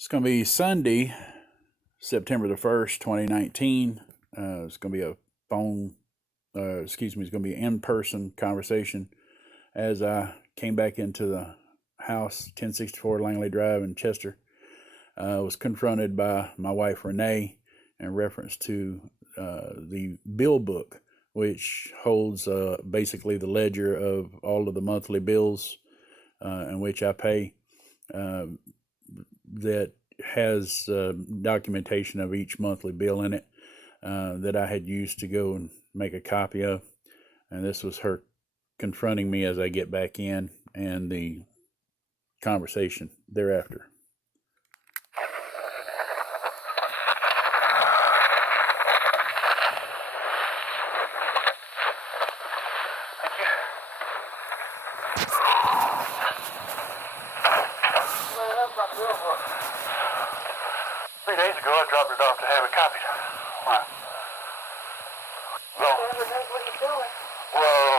It's going to be Sunday, September the 1st, 2019. It's going to be a phone, it's going to be an in person conversation as I came back into the house, 1064 Langley Drive in Chester. I was confronted by my wife Renee in reference to the bill book, which holds basically the ledger of all of the monthly bills in which I pay. That has documentation of each monthly bill in it that I had used to go and make a copy of. And this was her confronting me as I get back in and the conversation thereafter. Days ago, I dropped it off to have it copied. Why? Well, Nobody knows what you're doing. well,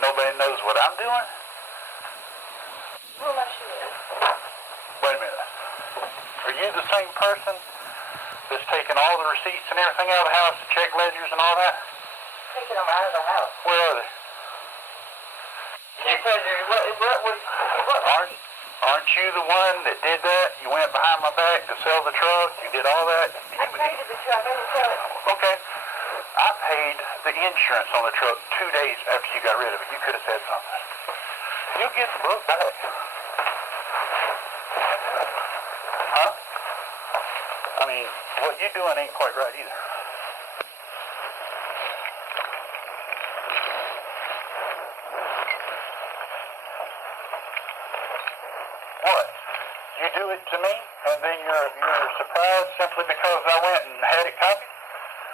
nobody knows what I'm doing? Well, I should. Wait a minute. Are you the same person that's taking all the receipts and everything out of the house, the check ledgers and all that? Taking them out of the house. Where are they? Check ledger. What? Aren't you the one that did that? You went behind my back to sell the truck. You did all that. I paid the truck. I didn't sell it. Okay. I paid the insurance on the truck 2 days after you got rid of it. You could have said something. You'll get the book back. Huh? I mean, what you're doing ain't quite right either. What? You do it to me, and then you're surprised simply because I went and had it copied?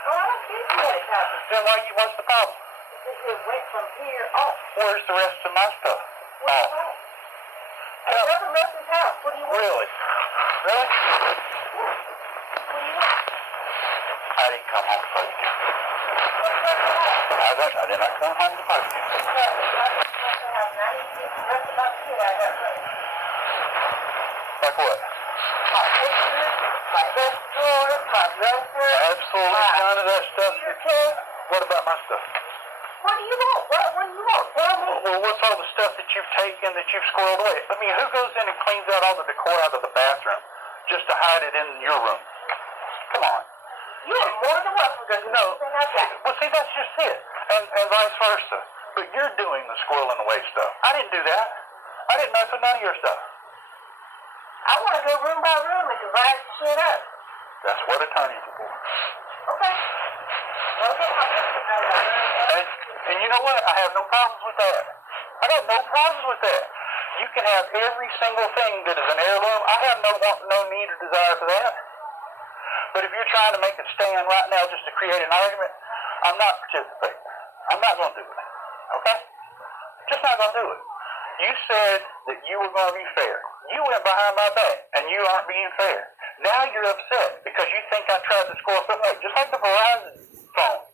Oh, I don't think you had a copy. Then what's the problem? Because it went from here off. Where's the rest of my stuff? What's that? I never left his house. What do you want? Really? Really? What do you want? I didn't come home to fight you. What's that house? I did not come home to fight you. I need to get the rest of my shit out of that place. Like what? My pictures, my desk drawer, my dresser. Absolutely none of that stuff. What about my stuff? What do you want? What do you want? Tell me. Well, what's all the stuff that you've taken, that you've squirreled away? I mean, who goes in and cleans out all the decor out of the bathroom just to hide it in your room? Come on. You are more than welcome to do anything I got. Well, see, that's just it. And vice versa. But you're doing the squirreling away stuff. I didn't do that. I didn't mess with none of your stuff. I want to go room by room and divide the shit up. That's what attorneys are for. Okay. Okay, I'll get it out of that room. And you know what? I have no problems with that. I got no problems with that. You can have every single thing that is an heirloom. I have no need or desire for that. But if you're trying to make a stand right now just to create an argument, I'm not participating. I'm not going to do it. Okay? Just not going to do it. You said that you were going to be fair. You went behind my back, and you aren't being fair. Now you're upset because you think I tried to score something like, just like the Verizon phone.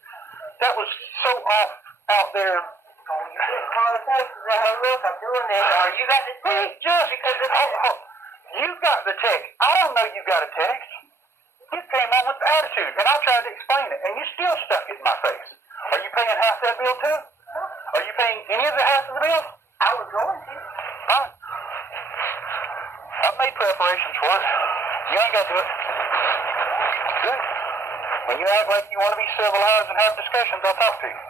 That was so off out there. Oh, you didn't call the text and say, hey, look, I'm doing this. Or you got the text Just because of you got the text. I don't know you got a text. You came on with the attitude, and I tried to explain it, and you still stuck it in my face. Are you paying half that bill too? Are you paying any of the half of the bill? I was going to. Fine. I've made preparations for it. You ain't got to do it. Good. When you act like you want to be civilized and have discussions, I'll talk to you.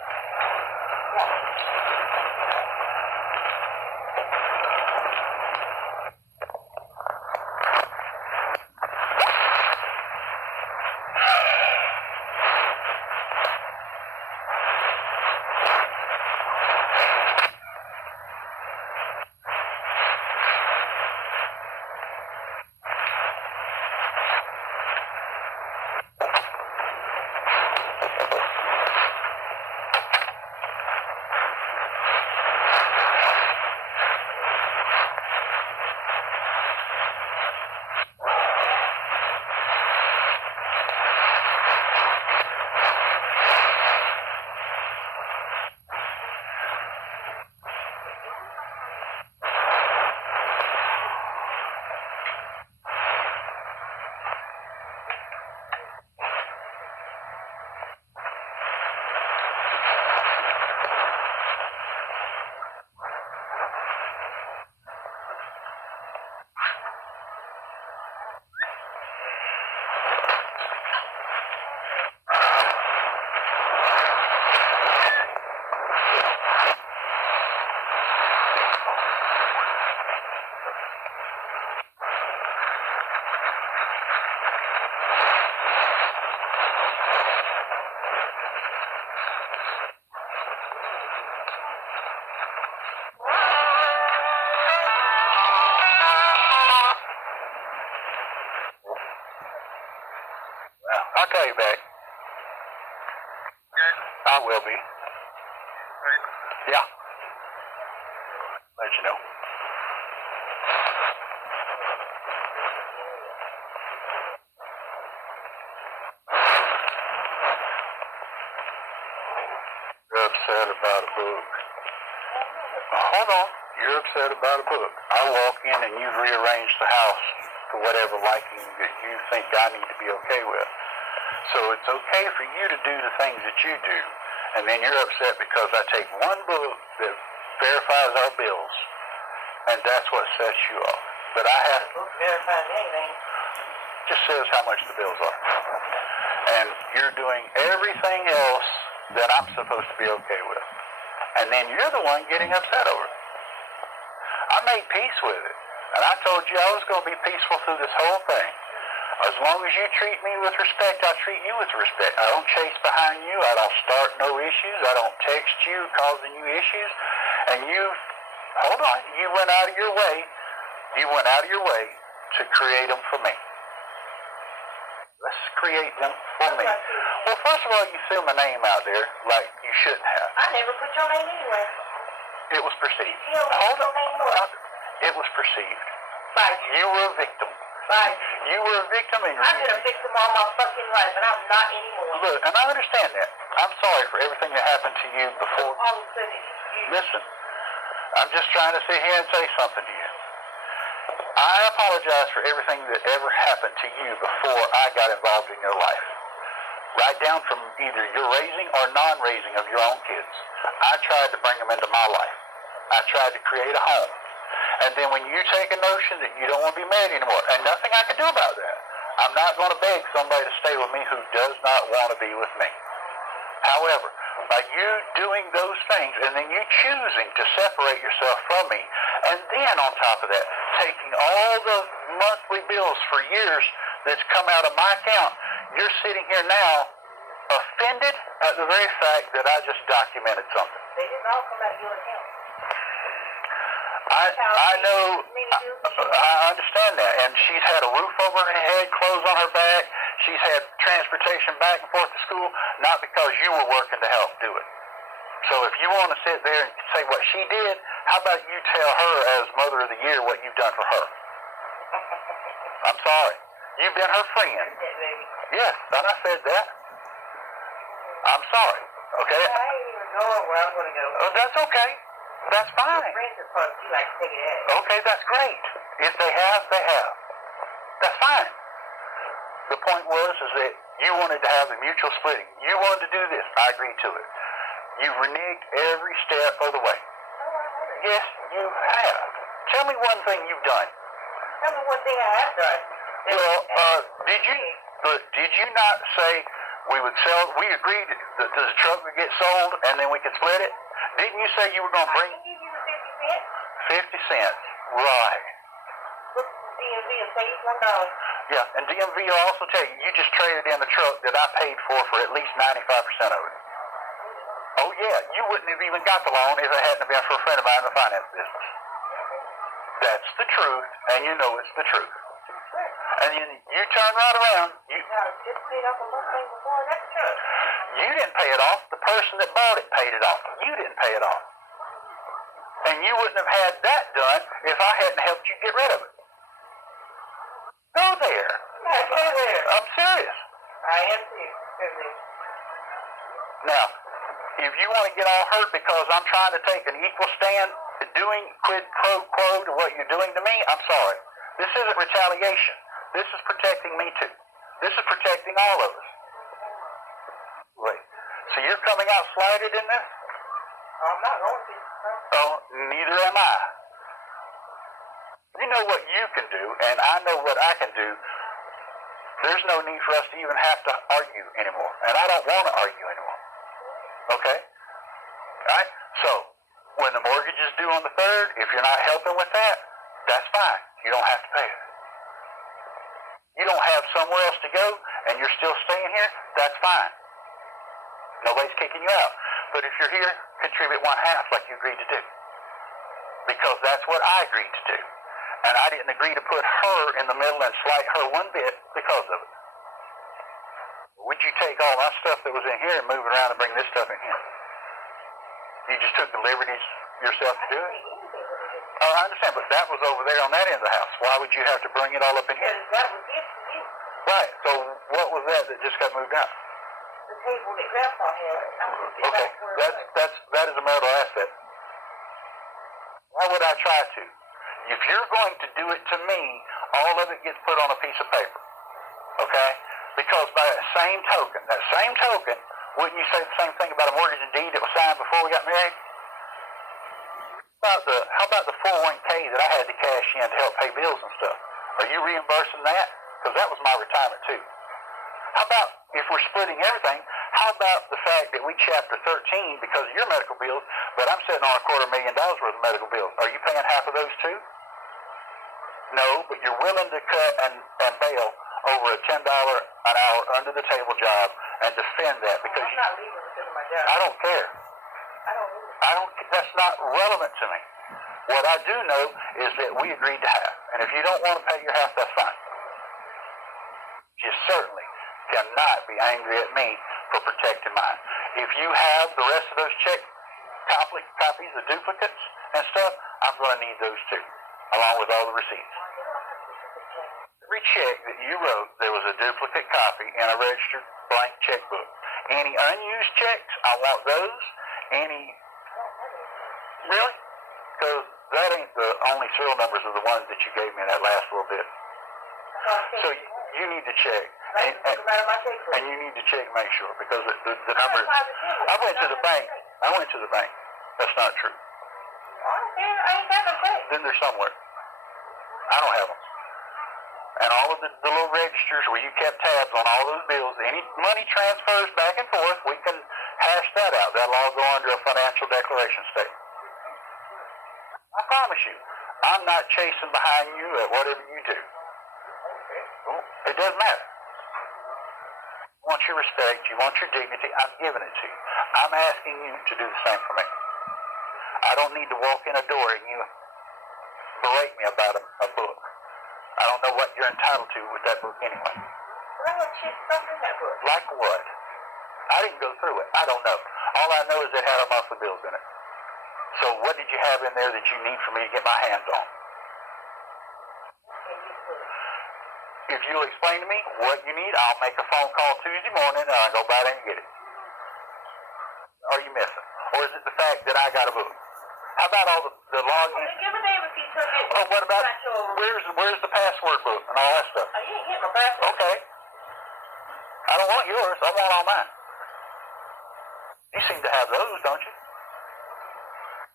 call you back. I will be. Yeah. Let you know. You're upset about a book. Hold on. You're upset about a book. I walk in and you've rearranged the house to whatever liking that you think I need to be okay with. So it's okay for you to do the things that you do. And then you're upset because I take one book that verifies our bills. And that's what sets you off. But I have Who verifies anything? just says how much the bills are. And you're doing everything else that I'm supposed to be okay with. And then you're the one getting upset over it. I made peace with it. And I told you I was going to be peaceful through this whole thing. As long as you treat me with respect, I'll treat you with respect. I don't chase behind you. I don't start no issues. I don't text you causing you issues. And hold on, you went out of your way. You went out of your way to create them for me. Let's create them for me. Well, first of all, you threw my name out there like you shouldn't have. I never put your name anywhere. It was perceived. You don't Hold put your name anywhere. on. It was perceived. By You were a victim. By You were a victim and I've been a victim all my fucking life, and I'm not anymore. look, and I understand that. I'm sorry for everything that happened to you before. All of a sudden, you. Listen, I'm just trying to sit here and say something to you. I apologize for everything that ever happened to you before I got involved in your life. Right down from either your raising or non-raising of your own kids. I tried to bring them into my life. I tried to create a home. And then when you take a notion that you don't want to be married anymore, and nothing I can do about that. I'm not going to beg somebody to stay with me who does not want to be with me. However, by you doing those things and then you choosing to separate yourself from me, and then on top of that, taking all the monthly bills for years that's come out of my account, you're sitting here now offended at the very fact that I just documented something. They didn't all come out of your account. I know, I understand that, and she's had a roof over her head, clothes on her back, she's had transportation back and forth to school, not because you were working to help do it. So if you want to sit there and say what she did, how about you tell her as Mother of the Year what you've done for her? I'm sorry. You've been her friend. Yes, and I said that. I'm sorry, okay? I ain't even going where I'm going to go. Oh, that's okay. That's fine. Friends are supposed to like take it out. Okay, that's great. If they have, they have. That's fine. The point was is that you wanted to have a mutual splitting. You wanted to do this. I agreed to it. You've reneged every step of the way. Yes, you have. Tell me one thing you've done. Tell me one thing I have done. Well, did you not say we would sell? We agreed that the truck would get sold and then we could split it. Didn't you say you were going to bring? I can give you the 50 cents. 50 cents, right? Look, DMV will save $1. Yeah, and DMV will also tell you you just traded in the truck that I paid for at least 95% of it. Oh yeah, you wouldn't have even got the loan if it hadn't been for a friend of mine in the finance business. That's the truth, and you know it's the truth. And you turn right around. Now, just paid off a Mustang before that truck. You didn't pay it off. The person that bought it paid it off. You didn't pay it off. And you wouldn't have had that done if I hadn't helped you get rid of it. Go there. Yeah, go there. I'm serious. I am serious. Now, if you want to get all hurt because I'm trying to take an equal stand doing quid pro quo to what you're doing to me, I'm sorry. This isn't retaliation. This is protecting me too. This is protecting all of us. Wait. So you're coming out slighted in this? I'm not going to. Oh, neither am I. You know what you can do, and I know what I can do. There's no need for us to even have to argue anymore. And I don't want to argue anymore. Okay? All right? So, when the mortgage is due on the 3rd, if you're not helping with that, that's fine. You don't have to pay it. You don't have somewhere else to go, and you're still staying here, that's fine. Nobody's kicking you out. But if you're here, contribute 1/2 like you agreed to do. Because that's what I agreed to do. And I didn't agree to put her in the middle and slight her one bit because of it. would you take all my stuff that was in here and move it around and bring this stuff in here? You just took the liberties yourself to do it? Oh, I understand, but that was over there on that end of the house. Why would you have to bring it all up in here? Because that was it for you. Right, so what was that just got moved out? The table that Grandpa had. Okay, that is a marital asset. Why would I try to? If you're going to do it to me, all of it gets put on a piece of paper. Okay? Because by that same token, wouldn't you say the same thing about a mortgage and deed that was signed before we got married? How about the 401k that I had to cash in to help pay bills and stuff? Are you reimbursing that? Because that was my retirement too. How about if we're splitting everything, how about the fact that we chapter 13 because of your medical bills, but I'm sitting on $250,000 worth of medical bills. Are you paying half of those too? No, but you're willing to cut and bail over a $10 an hour under the table job and defend that because I'm not leaving because of my job. I don't care. That's not relevant to me. What I do know is that we agreed to half. And if you don't want to pay your half, that's fine. You certainly cannot be angry at me for protecting mine. If you have the rest of those check copies, the duplicates and stuff, I'm going to need those too, along with all the receipts. Every check that you wrote, there was a duplicate copy in a registered blank checkbook. Any unused checks, I want those. Really? Because that ain't the only serial numbers of the ones that you gave me in that last little bit. So you need to check. And you need to check and make sure because the numbers. I went to the bank. That's not true. I ain't got no check. Then they're somewhere. I don't have them. And all of the little registers where you kept tabs on all those bills, any money transfers back and forth, we can hash that out. That'll all go under a financial declaration statement. I promise you, I'm not chasing behind you at whatever you do. It doesn't matter. You want your respect, you want your dignity, I'm giving it to you. I'm asking you to do the same for me. I don't need to walk in a door and you berate me about a book. I don't know what you're entitled to with that book anyway. Well, what shit stuff in that book? Like what? I didn't go through it. I don't know. All I know is it had our monthly bills in it. So what did you have in there that you need for me to get my hands on? If you'll explain to me what you need, I'll make a phone call Tuesday morning and I'll go by there and get it. Are you missing? Or is it the fact that I got a book? How about all the login? Give a name if you took it. Oh, what about, where's the password book and all that stuff? Oh, you ain't getting my password. Okay. I don't want yours. I want all mine. You seem to have those, don't you?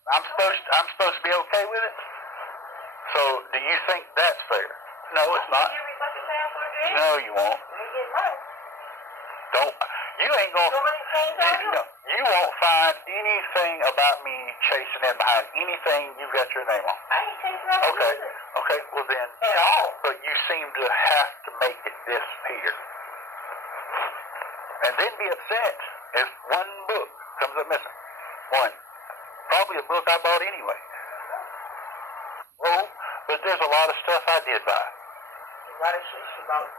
I'm supposed to be okay with it? So, do you think that's fair? No, it's not. Every fucking password there is. No, you won't. You ain't getting mine. You ain't gonna, you won't find anything about me chasing in behind anything you've got your name on. I ain't chasing nothing Okay, either. okay, well then, At all. but you seem to have to make it disappear. And then be upset if one book comes up missing. One. Probably a book I bought anyway. Oh, but there's a lot of stuff I did buy. A lot of shit she bought.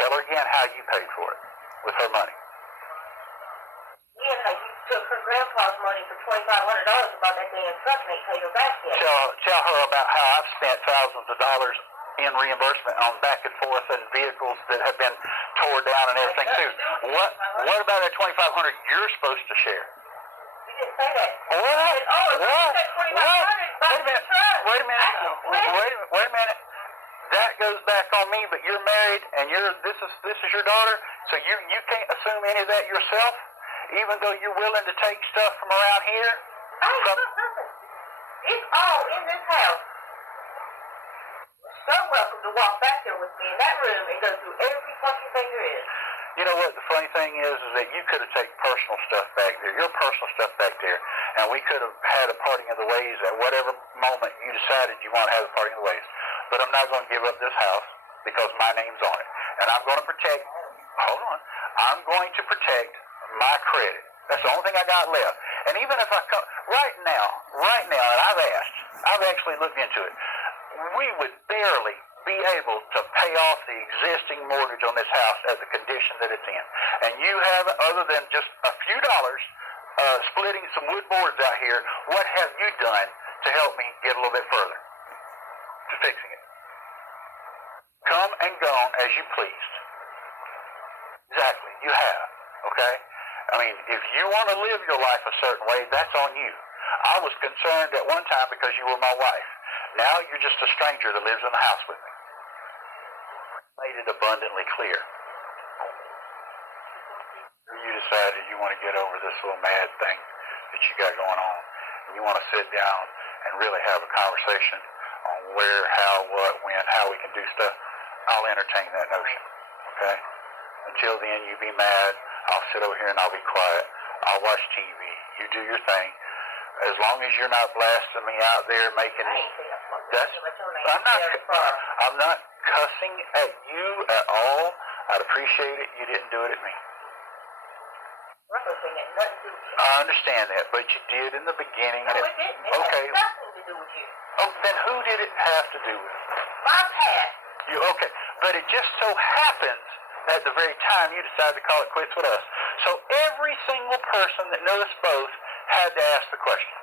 Tell her again how you paid for it with her money. Yeah, like you took her grandpa's money for $2,500 about that damn truck and ain't paid her back yet. Tell her about how I've spent thousands of dollars in reimbursement on back and forth and vehicles that have been tore down and everything too. What about that $2,500 you're supposed to share? You didn't say that. What? What? Wait a minute. That goes back on me, but you're married and this is your daughter, so you can't assume any of that yourself, even though you're willing to take stuff from around here. I ain't took nothing. It's all in this house. So welcome to walk back there with me in that room and go through every fucking thing there is. You know what the funny thing is that you could have taken personal stuff back there, your personal stuff back there, and we could have had a parting of the ways at whatever moment you decided you want to have a parting of the ways. But I'm not going to give up this house because my name's on it. And I'm going to protect, I'm going to protect my credit. That's the only thing I got left. And even if I come, right now, and I've actually looked into it, we would barely be able to pay off the existing mortgage on this house at the condition that it's in. And you haven't, other than just a few dollars, splitting some wood boards out here, what have you done to help me get a little bit further to fixing it? Come and gone as you pleased. Exactly, you have, okay? I mean, if you want to live your life a certain way, that's on you. I was concerned at one time because you were my wife. Now you're just a stranger that lives in the house with me. Made it abundantly clear. You decided you want to get over this little mad thing that you got going on. And you want to sit down and really have a conversation on where, how, what, when, how we can do stuff. I'll entertain that notion, okay? Until then, you be mad. I'll sit over here and I'll be quiet. I'll watch TV. You do your thing. As long as you're not blasting me out there making I'm not cussing at you at all. I'd appreciate it. You didn't do it at me. I understand that, but you did in the beginning. No, it didn't. It okay. had nothing to do with you. Oh, then who did it have to do with? My past. You, okay. But it just so happens at the very time you decided to call it quits with us. So every single person that knew us both had to ask the question.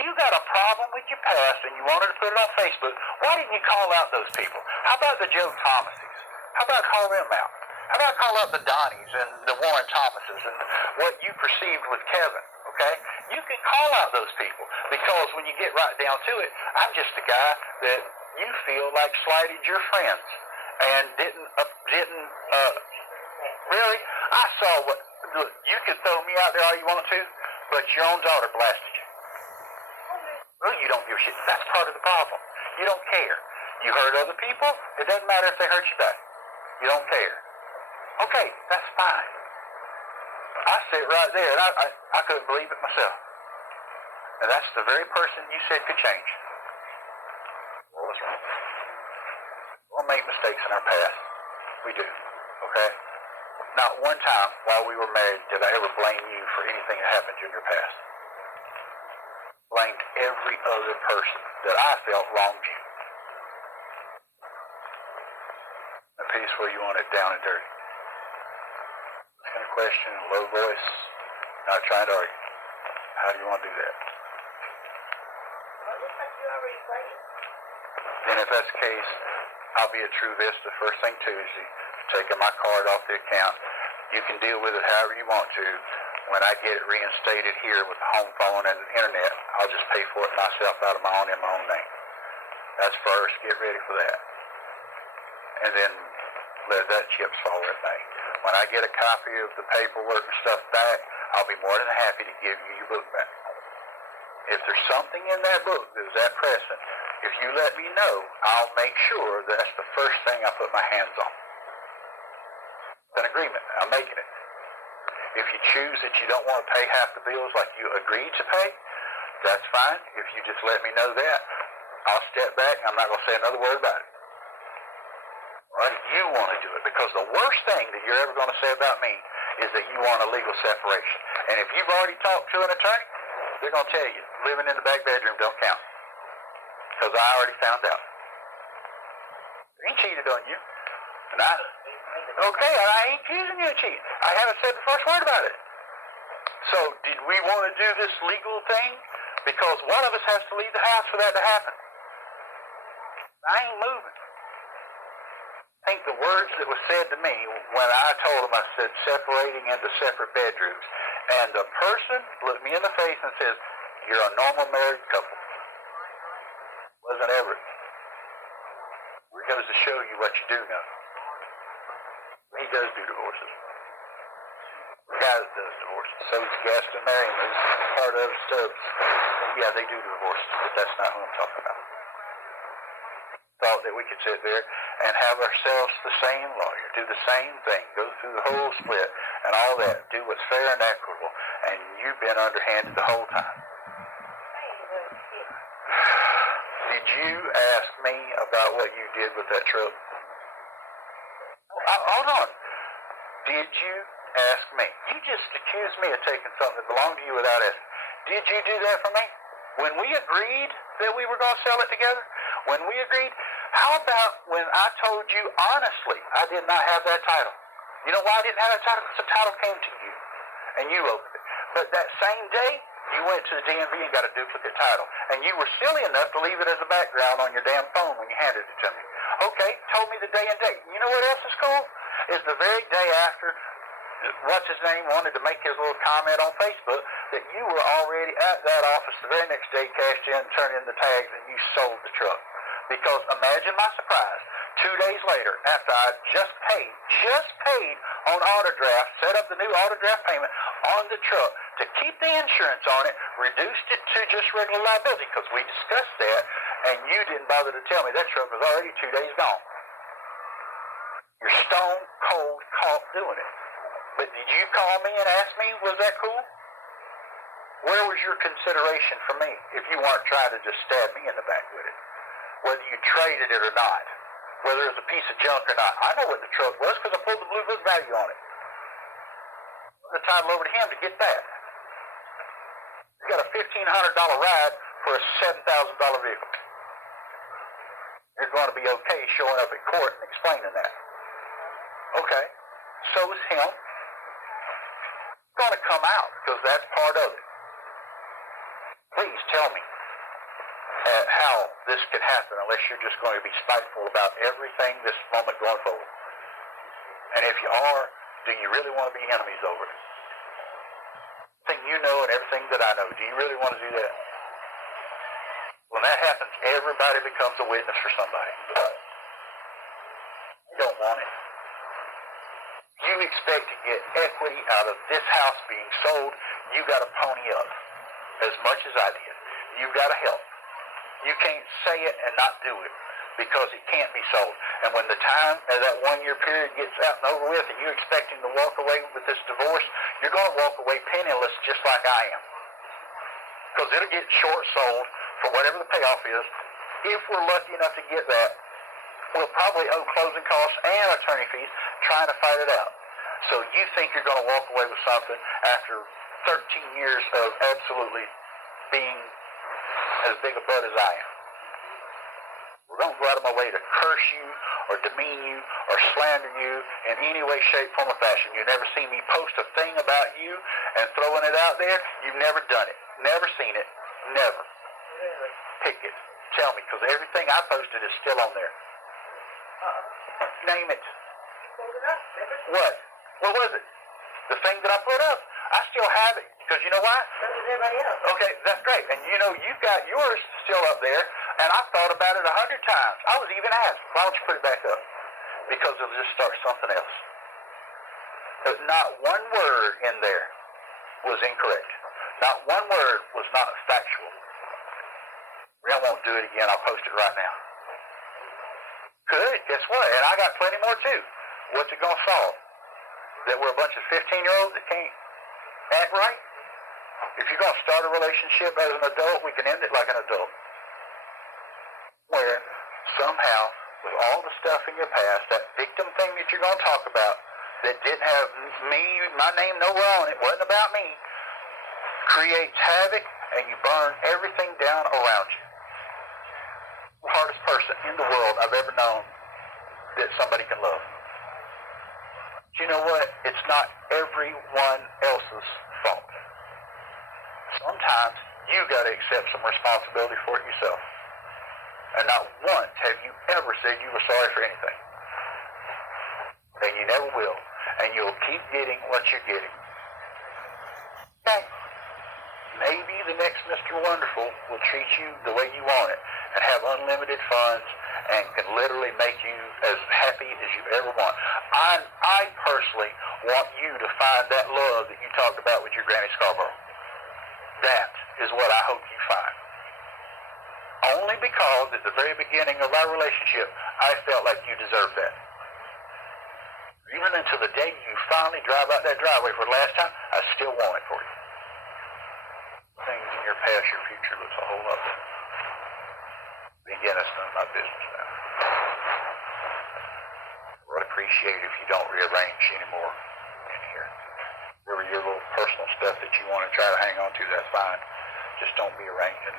You got a problem with your past and you wanted to put it on Facebook. Why didn't you call out those people? How about the Joe Thomases? How about call them out? How about call out the Donnies and the Warren Thomases and what you perceived with Kevin, okay? You can call out those people because when you get right down to it, I'm just a guy that you feel like slighted your friends and didn't really? I saw what, look, you can throw me out there all you want to, but your own daughter blasted you. Well, you don't give a shit. That's part of the problem. You don't care. You hurt other people, it doesn't matter if they hurt you back. You don't care. Okay, that's fine. I sit right there, and I couldn't believe it myself. And that's the very person you said could change. What was wrong? We'll make mistakes in our past. We do, okay? Not one time while we were married did I ever blame you for anything that happened in your past. Blamed every other person that I felt wronged you. A piece where you want it down and dirty. Asking a question in a low voice, not trying to argue. How do you want to do that? Well, it looks like you already played. Then if that's the case, I'll be at True Vista first thing Tuesday, taking my card off the account. You can deal with it however you want to. When I get it reinstated here with the home phone and the internet, I'll just pay for it myself out of my own name. That's first. Get ready for that. And then let that chips fall where it may. When I get a copy of the paperwork and stuff back, I'll be more than happy to give you your book back. If there's something in that book that is that pressing, if you let me know, I'll make sure that's the first thing I put my hands on. It's an agreement. I'm making it. If you choose that you don't want to pay half the bills like you agreed to pay, that's fine. If you just let me know that, I'll step back and I'm not going to say another word about it. Why do you want to do it? Because the worst thing that you're ever going to say about me is that you want a legal separation. And if you've already talked to an attorney, they're going to tell you, living in the back bedroom don't count. Because I already found out. He cheated on you. And okay, I ain't accusing you of cheating. I haven't said the first word about it. So, did we want to do this legal thing? Because one of us has to leave the house for that to happen. I ain't moving. I think the words that were said to me when I told him, I said separating into separate bedrooms, and the person looked me in the face and says, "You're a normal married couple." Wasn't ever. It goes to show you what you do know. He does do divorces. Guys does divorces. So does Gaston Marion, who's part of Stubbs. Yeah, they do divorces, but that's not who I'm talking about. Thought that we could sit there and have ourselves the same lawyer, do the same thing, go through the whole split and all that, do what's fair and equitable, and you've been underhanded the whole time. Did you ask me about what you did with that truck? Hold on. Did you ask me? You just accused me of taking something that belonged to you without asking. Did you do that for me? When we agreed that we were going to sell it together, when we agreed, How about when I told you honestly I did not have that title? You know why I didn't have that title? Because the title came to you, and you opened it. But that same day, you went to the DMV and got a duplicate title, and you were silly enough to leave it as a background on your damn phone when you handed it to me. Okay, told me the day and date. You know what else is cool? Is the very day after, what's his name wanted to make his little comment on Facebook, that you were already at that office the very next day, cashed in, turned in the tags, and you sold the truck. Because imagine my surprise, 2 days later, after I just paid on auto draft, set up the new auto draft payment on the truck to keep the insurance on it, reduced it to just regular liability, because we discussed that, and you didn't bother to tell me that truck was already 2 days gone. You're stone cold caught doing it. But did you call me and ask me, was that cool? Where was your consideration for me if you weren't trying to just stab me in the back with it? Whether you traded it or not, whether it was a piece of junk or not. I know what the truck was because I pulled the blue book value on it. The title over to him to get that. You got a $1,500 ride for a $7,000 vehicle. You're going to be okay showing up at court and explaining that. Okay, so is him. It's going to come out because that's part of it. Please tell me how this could happen unless you're just going to be spiteful about everything this moment going forward. And if you are, do you really want to be enemies over it? Everything you know and everything that I know, do you really want to do that? When that happens, everybody becomes a witness for somebody. You don't want it. You expect to get equity out of this house being sold, you got to pony up as much as I did. You've got to help. You can't say it and not do it because it can't be sold. And when the time of that 1 year period gets out and over with and you're expecting to walk away with this divorce, you're going to walk away penniless just like I am. Because it'll get short sold for whatever the payoff is. If we're lucky enough to get that, we'll probably owe closing costs and attorney fees trying to fight it out. So you think you're going to walk away with something after 13 years of absolutely being as big a butt as I am. We're going to go out of my way to curse you or demean you or slander you in any way, shape, form, or fashion. You've never seen me post a thing about you and throwing it out there. You've never done it. Never seen it. Never. Pick it. Tell me, because everything I posted is still on there. Name it. What? What was it? The thing that I put up. I still have it. Because you know why? Okay, that's great. And you know, you've got yours still up there, and I've thought about it 100 times. I was even asked, why don't you put it back up? Because it'll just start something else. But not one word in there was incorrect. Not one word was not factual. I won't do it again. I'll post it right now. Good. Guess what? And I got plenty more too. What's it going to solve? That we're a bunch of 15-year-olds that can't act right? If you're going to start a relationship as an adult, we can end it like an adult. Where somehow, with all the stuff in your past, that victim thing that you're going to talk about, that didn't have me, my name nowhere on it, wasn't about me, creates havoc and you burn everything down around you. The hardest person in the world I've ever known that somebody can love. But you know what? It's not everyone else's fault. Sometimes you got to accept some responsibility for it yourself. And not once have you ever said you were sorry for anything. And you never will. And you'll keep getting what you're getting. Okay. Maybe the next Mr. Wonderful will treat you the way you want it and have unlimited funds and can literally make you as happy as you ever want. I personally want you to find that love that you talked about with your Granny Scarborough. That is what I hope you find. Only because at the very beginning of our relationship, I felt like you deserved that. Even until the day you finally drive out that driveway for the last time, I still want it for you. Things in your past, your future looks a whole lot better. Again, that's none of my business now. I would appreciate it if you don't rearrange anymore in here. Whatever your little personal stuff that you want to try to hang on to, that's fine. Just don't be arranging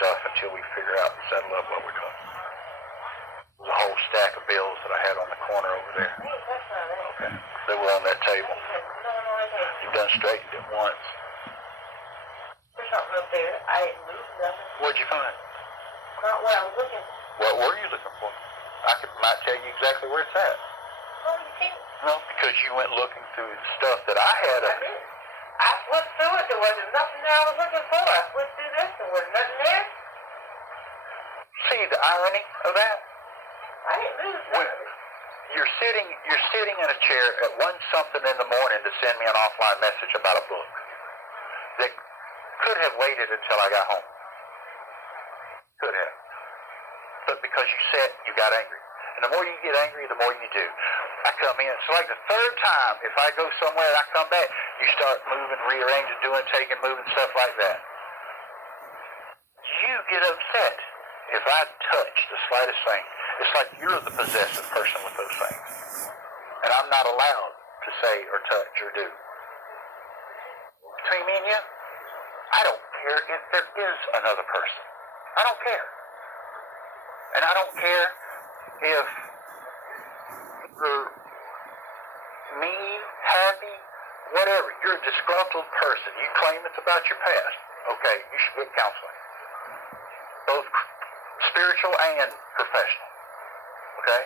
stuff until we figure out and settle up what we're doing. whole stack of bills that I had on the corner over there. Hey, that's not it. Okay. They were on that table. You done straightened it once. There's something up there. I didn't lose nothing. What'd you find? Not what I was looking for. What were you looking for? Might tell you exactly where it's at. Oh, you can't. No, because you went looking through stuff that I had. I did. I flipped through it. There wasn't nothing there I was looking for. I flipped through this. There was nothing there. See the irony of that? I didn't lose When nothing. you're sitting in a chair at 1-something in the morning to send me an offline message about a book that could have waited until I got home. Could have. But because you said, you got angry. And the more you get angry, the more you do. I come in. So like the third time, if I go somewhere and I come back, you start moving, rearranging, doing, taking, moving, stuff like that. You get upset if I touch the slightest thing. It's like you're the possessive person with those things. And I'm not allowed to say or touch or do. Between me and you, I don't care if there is another person. I don't care. And I don't care if you're mean, happy, whatever. You're a disgruntled person. You claim it's about your past. Okay, you should get counseling. Both spiritual and professional. Okay?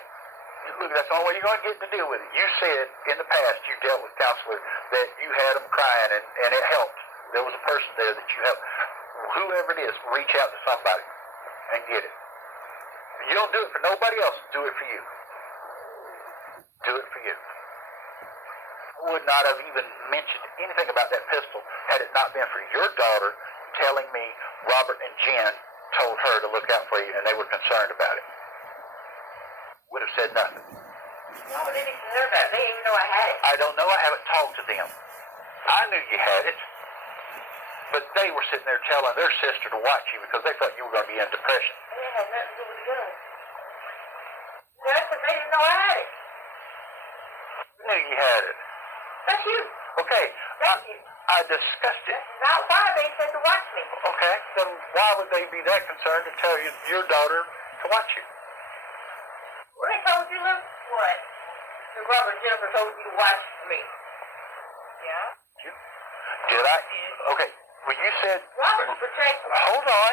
Look, that's the only way you're going to get to deal with it. You said in the past you dealt with counselors that you had them crying and it helped. There was a person there that you helped. Whoever it is, reach out to somebody and get it. You don't do it for nobody else. Do it for you. Do it for you. I would not have even mentioned anything about that pistol had it not been for your daughter telling me Robert and Jen told her to look out for you and they were concerned about it. Would have said nothing. No, they didn't concern about it. They didn't even know I had it. I don't know. I haven't talked to them. I knew you had it. But they were sitting there telling their sister to watch you because they thought you were going to be in depression. It had nothing to do with the gun. That's because they didn't know I had it. I knew you had it. That's you. Okay. That's you. I discussed it. That's not why they said to watch me. Okay. Then why would they be that concerned to tell you your daughter to watch you? What they told you, look? What? The Robert and Jennifer told you to watch me. Yeah? Did I? Okay. Well, you said... Robert protected me. Hold on.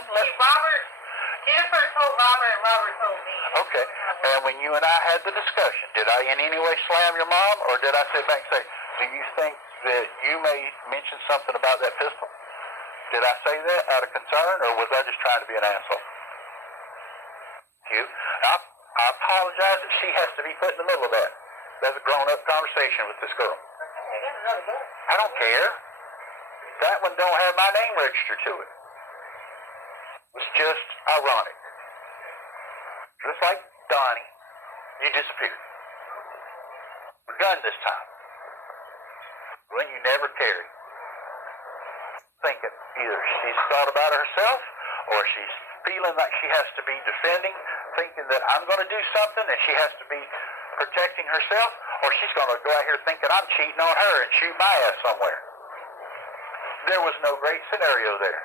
Jennifer told Robert and Robert told me. Okay. And when you and I had the discussion, did I in any way slam your mom, or did I sit back and say, do you think that you may mention something about that pistol? Did I say that out of concern, or was I just trying to be an asshole? You? I apologize that she has to be put in the middle of that. That's a grown-up conversation with this girl. I got another gun. I don't care. That one don't have my name registered to it. It's just ironic. Just like Donnie, you disappeared. The gun this time. When you never carry. Thinking either she's thought about it herself or she's feeling like she has to be defending, thinking that I'm going to do something and she has to be protecting herself, or she's going to go out here thinking I'm cheating on her and shoot my ass somewhere. There was no great scenario there.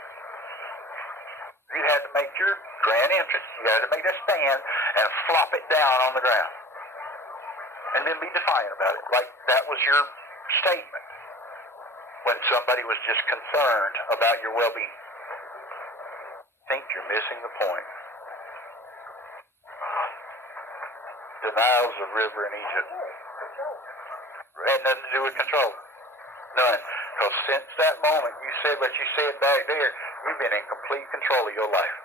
You had to make your grand entrance. You had to make that stand and flop it down on the ground. And then be defiant about it. Like that was your statement when somebody was just concerned about your well-being. I think you're missing the point. Denial's a river in Egypt. It had nothing to do with control. None. Because since that moment you said what you said back there, you've been in complete control of your life.